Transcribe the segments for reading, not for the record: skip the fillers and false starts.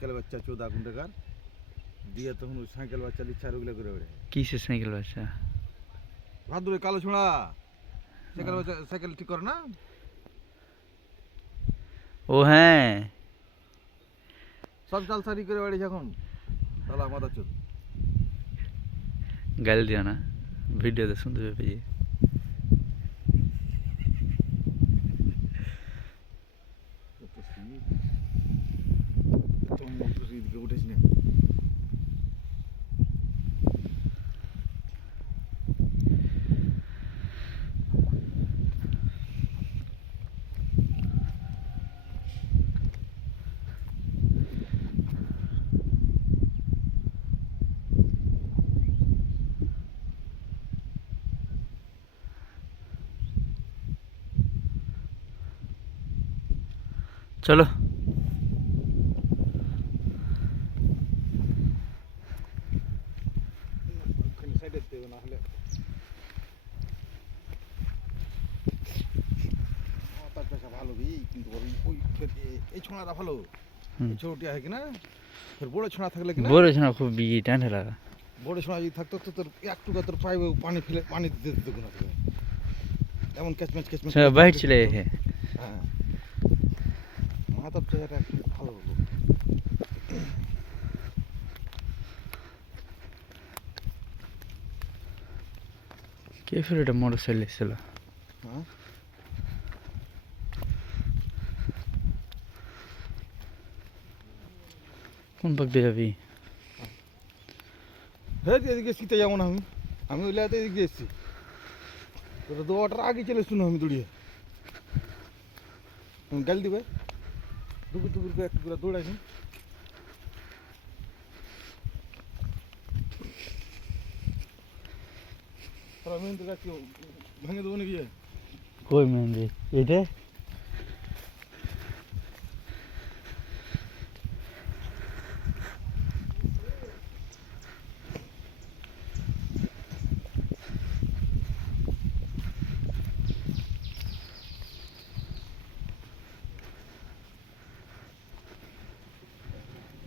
Cycle বাচ্চা 14 ঘন্টাকার দিয়ে তখন ওই সাইকেল বাচ্চা ইচ্ছা ওগুলো করে ওড়ে। কিসের সাইকেল বাচ্চা? ভাদুরে কালো ছোঁড়া সাইকেল বাচ্চা সাইকেল ঠিক করে না? ও হ্যাঁ, সব চাল সারি করে বেড়েছে এখন তাহলে মাথা চোদ। গালি দিও না, ভিডিওতে শুনতে পেয়ে। উঠেছি না চলো না হলে তার পেশা ভালো কিন্তু ওই এই ছোঁড়াটা ভালো ছোটটি আছে কিনা বড় ছোঁড়া থাকলে কিনা বড় ছোঁড়া খুব টান লাগা। বড় ছোঁড়া যদি থাকতো তো তোর একটু তোর পাইবে পানি ফেলে পানি দিতে দিত না তোকে এমন ক্যাচম্যাচ বাইর ছিল। হ্যাঁ মাথার চেহারা একটু ভালো হলো। কে ফের এটা মোটর সাইকেল এসেছিল? হ্যাঁ কোন পাক দিয়ে যাবি? হ্যাঁ এদিকে শীতে যাবো না আমি ওই লাইতে এদিকে এসেছি তোরা 2টার আগে চলে শুনো আমি দৌড়িয়ে গাল দিবে দুপুর দুপুর করে একটু করে দৌড়াইনি তোরা মেহেন্দি গাছ ভেঙে দেবো নাকি? কই মেহেন্দি? এটা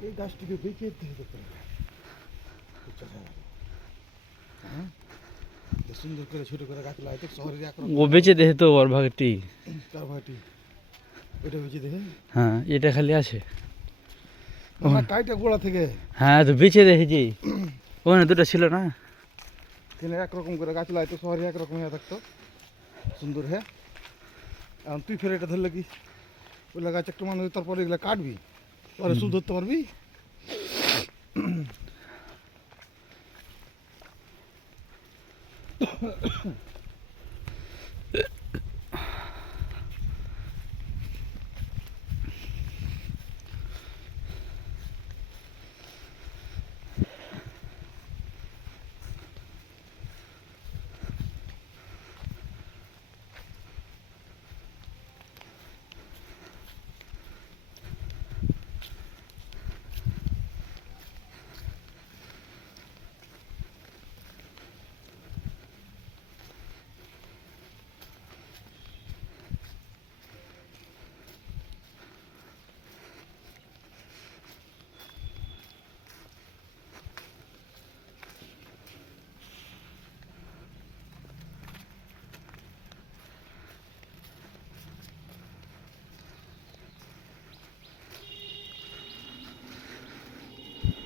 এই গাছটিকে বেঁচে দিতে হ্যাঁ সুন্দর করে ছোট করে গাছ লাগাইতে শহরের ও বেঁচে দেখে তো ওর ভাগটি। কার ভাইটি ওইটা বেঁচে দেখে? হ্যাঁ এটা খালি আছে। না কাইটা গোড়া থেকে। হ্যাঁ তো বেঁচে দেখেছি, ওখানে দুটো ছিল না। কিন্তু একরকম করে গাছ লাগাইতো শহরে একরকম হয়ে থাকতো সুন্দর। হ্যাঁ এখন তুই ফের এটা ধরলে কি ওইগুলো গাছ একটু মানুষ তারপরে এগুলো কাটবি পরে সুদ ধরতে পারবি।